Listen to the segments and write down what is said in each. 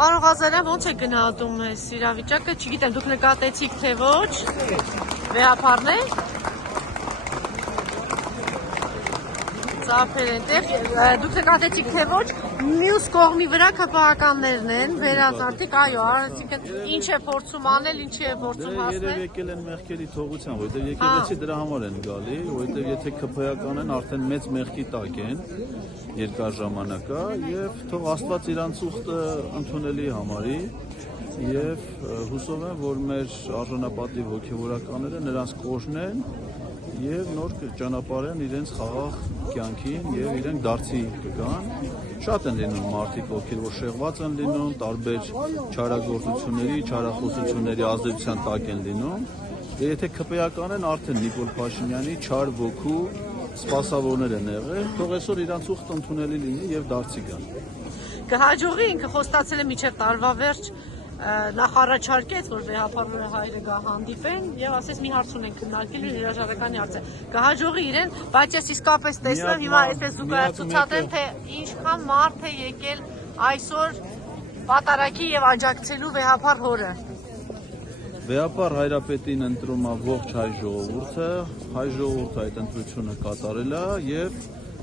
Պարոն Ղազարյան, ո՞նց է գնահատում այս իրավիճակը, չգիտեմ, դուք նկատեցիք թե ոչ, վեհապարն է, ծափեր են տեղ, դուք նկատեցիք թե ոչ, մյուս կողմի վրա քպահականներն են, վերածարտիկ, այո, այսինքն ինչ է փորձում անել, ինչ է փորձում հասնել։ Երևի եկել են մեղքերի թողության, որովհետև եկեղեցի դրա համար են գալի, որովհետև եթե քպահական են, արդեն մեծ մեղքի տակ են երկար ժամանակ եւ թող Աստված իրանց ուխտը ընդունելի համարի եւ հուսով եմ, որ մեր արժանապատիվ հոգեվորականները նրանց կօժնեն եւ նոր ճանապարհեն իրենց խաղաղ կյանքին եւ իրենք դարձի կգան։ Շատ են լինում մարդիկ, ովքեր որ շեղված են լինում, տարբեր չարագործությունների, չարախոսությունների ազդեցության տակ են լինում։ Եվ եթե քպեական են, արդեն Նիկոլ Փաշինյանի չար ոգու սպասավորներ են եղել, թող այսօր իրանց ուխտ ընդունելի լինի եւ դարձի գան։ Կհաջողի ինքը խոստացել է մինչև տարվա վերջ նախարարչարկեց, որ վեհապարները հայրը գա հանդիպեն եւ ասես մի հարց ունեն քննարկել հրաժարականի հարցը։ Կհաջողի իրեն, բայց ես իսկապես տեսնում հիմա այսպես զուգահեռացուցած թե ինչքան մարդ է եկել այսօր պատարագի եւ աջակցելու վեհապար հորը։ Վեհապար Հայրապետին ընտրում է ողջ հայ ժողովուրդը, հայ ժողովուրդը այդ ընտրությունը կատարել է եւ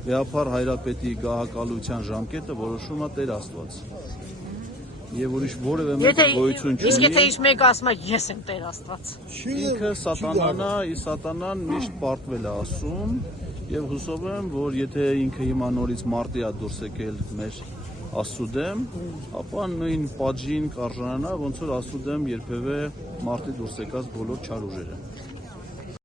Վեհապար Հայրապետի գահակալության ժամկետը որոշում է Տեր Աստված։ Եվ ուրիշ որևէ մեկը գոյություն չունի։ Իսկ եթե ինչ մեկը ասում է ես եմ Տեր Աստված։ Ինքը սատանան է, իսկ սատանան միշտ պարտվել է ասում եւ հուսով եմ, որ եթե ինքը հիմա նորից մարտի է դուրս եկել մեր Աստծո դեմ, ապա նույն պատժին կարժանանա, ոնց որ Աստծո դեմ երբևէ մարտի դուրս եկած բոլոր չար ուժերը։